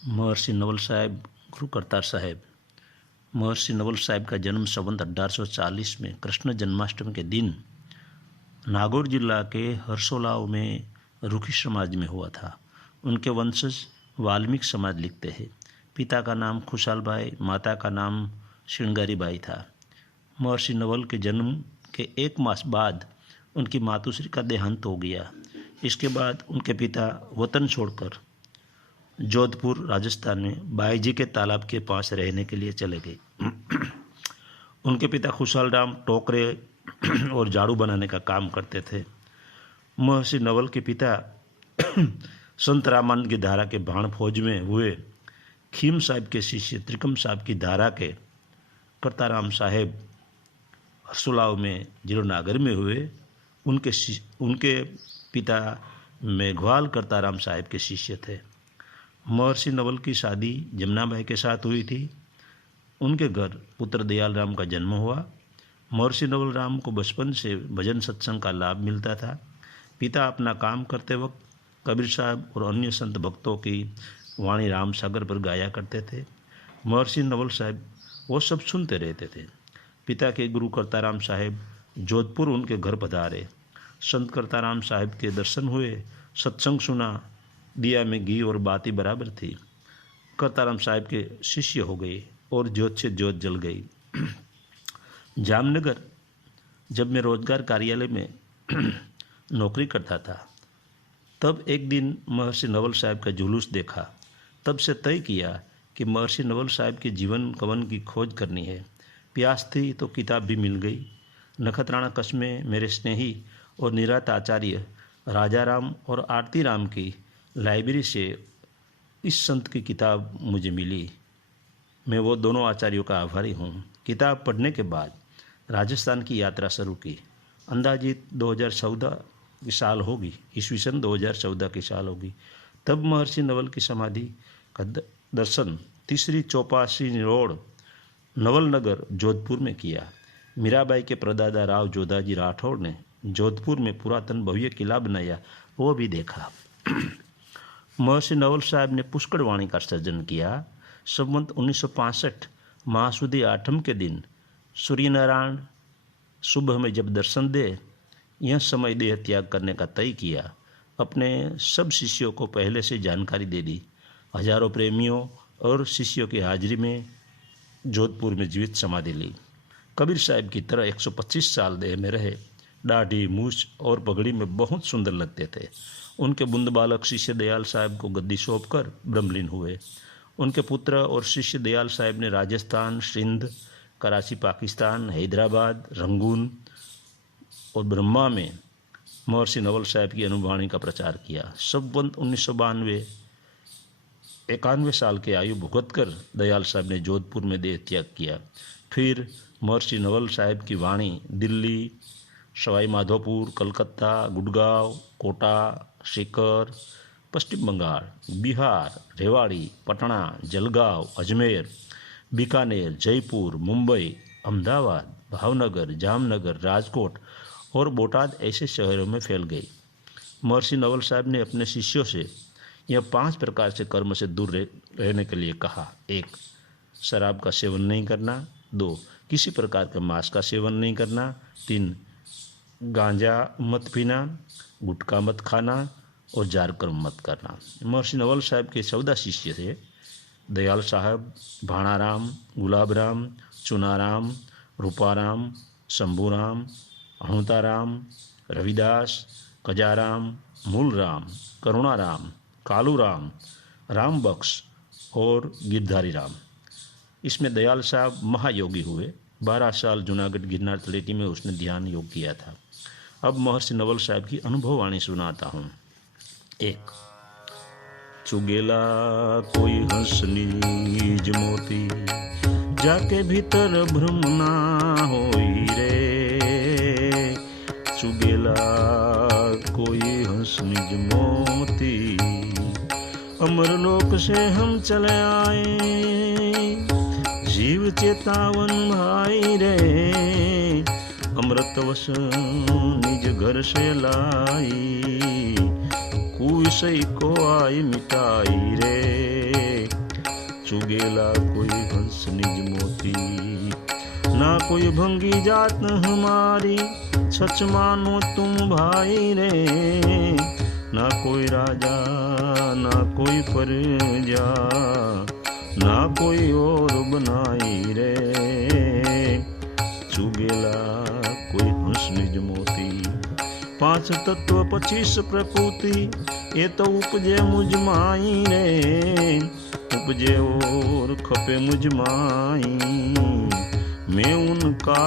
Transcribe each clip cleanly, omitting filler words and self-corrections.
महर्षि नवल साहेब गुरु करतार साहेब। महर्षि नवल साहेब का जन्म संवत 1840 में कृष्ण जन्माष्टमी के दिन नागौर जिला के हरसोलाव में रुखी समाज में हुआ था। उनके वंशज वाल्मीकि समाज लिखते हैं। पिता का नाम खुशाल भाई, माता का नाम श्रृंगारी बाई था। महर्षि नवल के जन्म के 1 मास बाद उनकी मातुश्री का देहांत हो गया। इसके बाद उनके पिता वतन छोड़कर जोधपुर राजस्थान में बाई जी के तालाब के पास रहने के लिए चले गए। उनके पिता खुशाल राम टोकरे और झाड़ू बनाने का काम करते थे। महर्षि नवल के पिता संत रामानंद की धारा के भाण फौज में हुए खीम साहब के शिष्य त्रिकम साहब की धारा के करताराम साहेब हरसोलाव में जीरोनागर में हुए। उनके पिता मेघवाल करताराम साहेब के शिष्य थे। महर्षि नवल की शादी जमुनाबाई के साथ हुई थी। उनके घर पुत्र दयाल राम का जन्म हुआ। महर्षि नवल राम को बचपन से भजन सत्संग का लाभ मिलता था। पिता अपना काम करते वक्त कबीर साहब और अन्य संत भक्तों की वाणी राम सागर पर गाया करते थे। महर्षि नवल साहब वो सब सुनते रहते थे। पिता के गुरु करताराम साहेब जोधपुर उनके घर पधारे। संत करताराम साहेब के दर्शन हुए, सत्संग सुना, दिया में घी और बाती बराबर थी। करताराम साहेब के शिष्य हो गए और ज्योत से ज्योत जल गई। जामनगर जब मैं रोजगार कार्यालय में नौकरी करता था, तब एक दिन महर्षि नवल साहब का जुलूस देखा। तब से तय किया कि महर्षि नवल साहब के जीवन कवन की खोज करनी है। प्यास थी तो किताब भी मिल गई। नखत्राणा कस्बे मेरे स्नेही और निरात आचार्य राजाराम और आरती राम की लाइब्रेरी से इस संत की किताब मुझे मिली। मैं वो दोनों आचार्यों का आभारी हूँ। किताब पढ़ने के बाद राजस्थान की यात्रा शुरू की। अंदाजित 2014 की साल होगी, ईस्वी सन 2014 की साल होगी। तब महर्षि नवल की समाधि का दर्शन 3री चौपासी रोड नवल नगर जोधपुर में किया। मीराबाई के परदादा राव जोधाजी राठौड़ ने जोधपुर में पुरातन भव्य किला बनाया, वो भी देखा। महर्षि नवल साहब ने पुष्कर वाणी का सृजन किया। संवत 1965 महासुदी आठम के दिन सूर्यनारायण सुबह में जब दर्शन दे, यह समय देह त्याग करने का तय किया। अपने सब शिष्यों को पहले से जानकारी दे दी। हजारों प्रेमियों और शिष्यों की हाजिरी में जोधपुर में जीवित समाधि ली। कबीर साहब की तरह 125 साल देह में रहे। दाढ़ी, मूछ और पगड़ी में बहुत सुंदर लगते थे। उनके बुंद बालक शिष्य दयाल साहब को गद्दी सौंपकर ब्रह्मलीन हुए। उनके पुत्र और शिष्य दयाल साहब ने राजस्थान, सिंध, कराची पाकिस्तान, हैदराबाद, रंगून और ब्रह्मा में महर्षि नवल साहब की अनुवाणी का प्रचार किया। संवत 1992 91 साल के आयु भुगत कर दयाल साहब ने जोधपुर में देह त्याग किया। फिर महर्षि नवल साहब की वाणी दिल्ली, सवाई माधोपुर, कलकत्ता, गुड़गांव, कोटा, सीकर, पश्चिम बंगाल, बिहार, रेवाड़ी, पटना, जलगांव, अजमेर, बीकानेर, जयपुर, मुंबई, अहमदाबाद, भावनगर, जामनगर, राजकोट और बोटाद ऐसे शहरों में फैल गई। महर्षि नवल साहब ने अपने शिष्यों से यह 5 प्रकार से कर्म से दूर रहने के लिए कहा। 1. शराब का सेवन नहीं करना। 2. किसी प्रकार के मांस का सेवन नहीं करना। 3. गांजा मत पीना, गुटखा मत खाना और जार कर्म मत करना। महर्षि नवल साहब के 14 शिष्य थे। दयाल साहब, भाणाराम, गुलाबराम, चुनाराम, रूपाराम, शंभूराम, हणुताराम, रविदास, कजाराम, मूलराम, करुणाराम, कालूराम, राम बख्श और गिरधारी राम। इसमें दयाल साहब महायोगी हुए। 12 साल जूनागढ़ गिरनार तलेटी में उसने ध्यान योग किया था। अब महर्षि नवल साहब की अनुभववाणी सुनाता हूँ। 1. चुगेला कोई हंस नीज मोती, जाके भीतर भ्रम ना होई रे। चुगेला कोई हंस निज मोती, अमरलोक से हम चले आए, जीव चेतावन भाई रे। अमृतवश निज घर से लाई, कुसई को आई मिटाई रे। चुगेला कोई हंस निज मोती। ना कोई भंगी जात हमारी, सच मानो तुम भाई रे। ना कोई राजा ना कोई प्रजा, ना कोई और बनाई रे। चुगेला कोई हंस निज मोती। 5 तत्व 25 प्रकृति, ये तो उपजे मुझ माई रे। उपजे और खपे मुझ माई, मैं उनका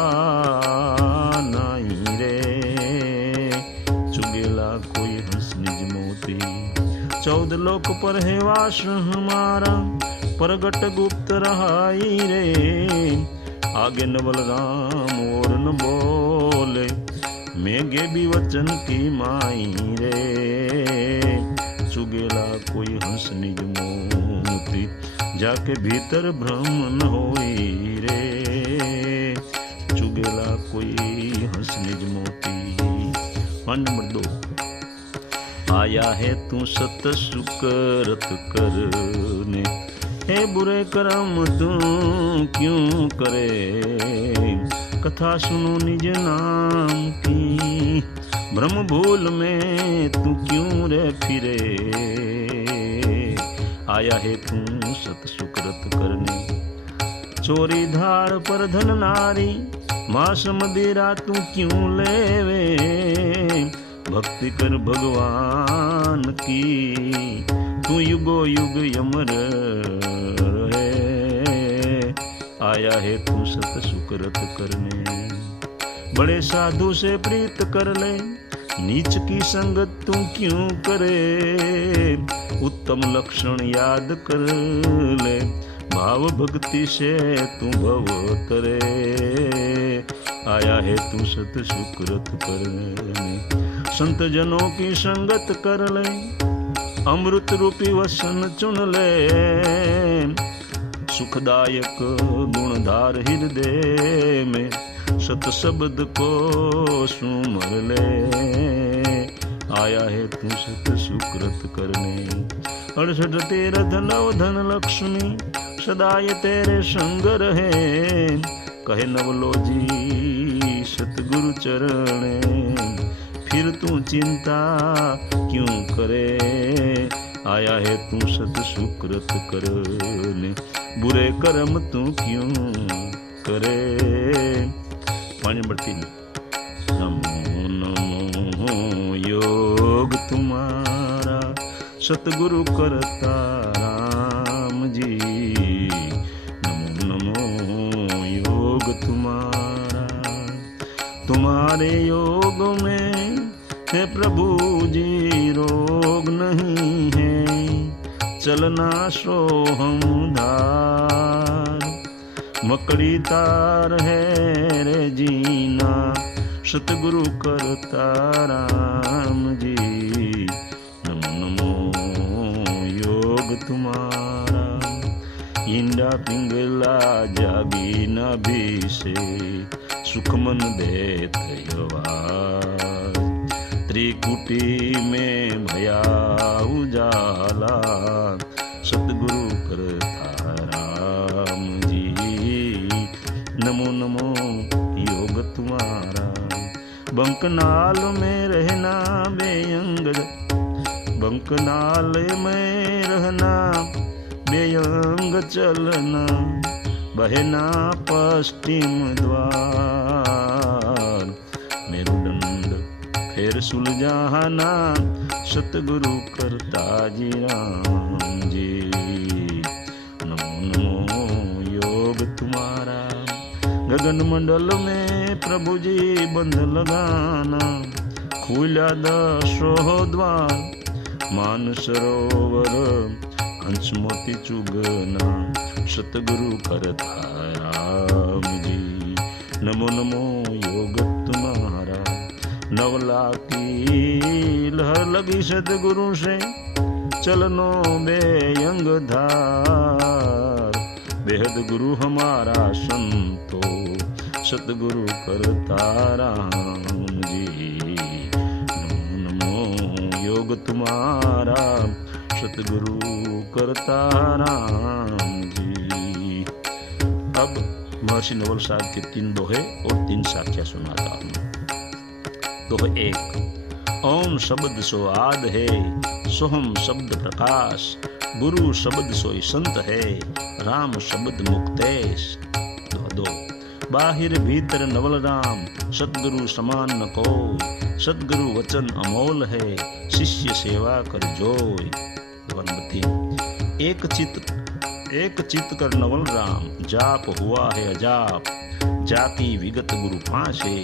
नाई रे। चुगेला कोई हंस निज मोती। 14 लोक पर है वास हमारा, प्रगट गुप्त रहाई रे। आगे न बलराम और न बोले, मेघे भी वचन की माई रे। चुगेला कोई हंस निज मोती, जाके भीतर भ्रम न होई रे। चुगेला कोई हंस निज मोती। नंबर 2, आया है तू सत सुकरत करने, हे बुरे कर्म तू क्यों करे। कथा सुनो निज नाम की, भ्रम भूल में तू क्यों रे फिरे। आया है तू सत सुकृत करने, चोरी धार पर धन नारी, मांस मदिरा तू क्यों लेवे। भक्ति कर भगवान की, तू युगो युग यमर रहे। आया है तू सत सुकृत करने, बड़े साधु से प्रीत कर ले। नीच की संगत तू क्यों करे। उत्तम लक्षण याद कर ले, भाव भक्ति से तू भव तरे। आया है तू सत सुकृत करने, संत जनों की संगत कर ले। अमृत रूपी वसन चुन ले, सुखदायक गुणधार हृदय में। सत शब्द को सुमर ले, आया है तू सत सुकृत करने। 68 तीरथ नव धन लक्ष्मी, सदाय तेरे संग रहे। कहे नवलोजी सतगुरु चरणे, फिर तू चिंता क्यों करे। आया है तू सत सुकृत करने, बुरे कर्म तू क्यों करे। 3 नमो नमो योग तुम्हारा, सतगुरु करता राम जी। नमो नमो योग तुम्हारा, तुम्हारे योग में है प्रभु जी रोग नहीं है। चलना सोहम धार, मकड़ी तार है रे जीना। सतगुरु करता राम जी। नमो नमो योग तुम्हारा, इंडा पिंगला जागी नाभि से, सुख मन देत यवार। त्रिकुटी में भया उजाला, सतगुरु करता राम जी। नमो नमो योग तुम्हारा, बंकनाल में रहना बेअंग। बंकनाल में रहना बेअंग चलना, बहना पश्चिम द्वार। मेरुदंड फिर सुलझाना, सतगुरु करता जी राम जी। नमो नमो योग तुम्हारा, गगन मंडल में प्रभु जी बंध लगाना। खुला 10 द्वार, मान सरोवर हंस मोती चुगना। सतगुरु करता राम जी। नमो नमो योग तुम्हारा, 9 लाख की लहर लगी सतगुरु से। चलनो बेअंग धार, बेहद गुरु हमारा संतो। सतगुरु करता राम जी। नमो नमो योग तुम्हारा, सतगुरु करता राम जी। अब महर्षि नवल साहब के 3 दोहे और 3 साखियां सुनाता हूँ। दोहा 1। ओम शब्द सो आद है, सोहम शब्द प्रकाश, गुरु शब्द सोई संत है, राम शब्द मुक्तेश। दोहा 2। बाहिर भीतर नवल राम, सतगुरु समान न कोई, सतगुरु वचन अमोल है, शिष्य सेवा कर जोय। दोहा 3। एक चित कर नवल राम, जाप हुआ है अजाप, जाकी विगत गुरु पासे,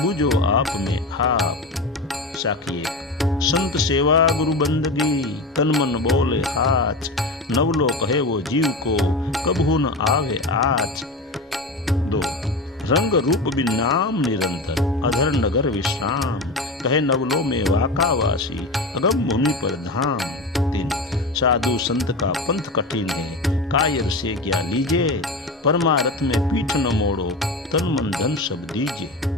बुझो आप में आप। साखी 1। संत सेवा गुरु बंदगी, तन मन बोले हाच, नवलो कहे वो जीव को, कबहू न आवे आच। 2। रंग रूप बिन नाम निरंतर, अधर नगर विश्राम, कहे नवलो में वाकावासी, अगम मुनि पर धाम। 3। साधु संत का पंथ कठिन है, कायर से क्या लीजिए, परमारथ में पीठ न मोड़ो, तन मन धन सब दीजिए।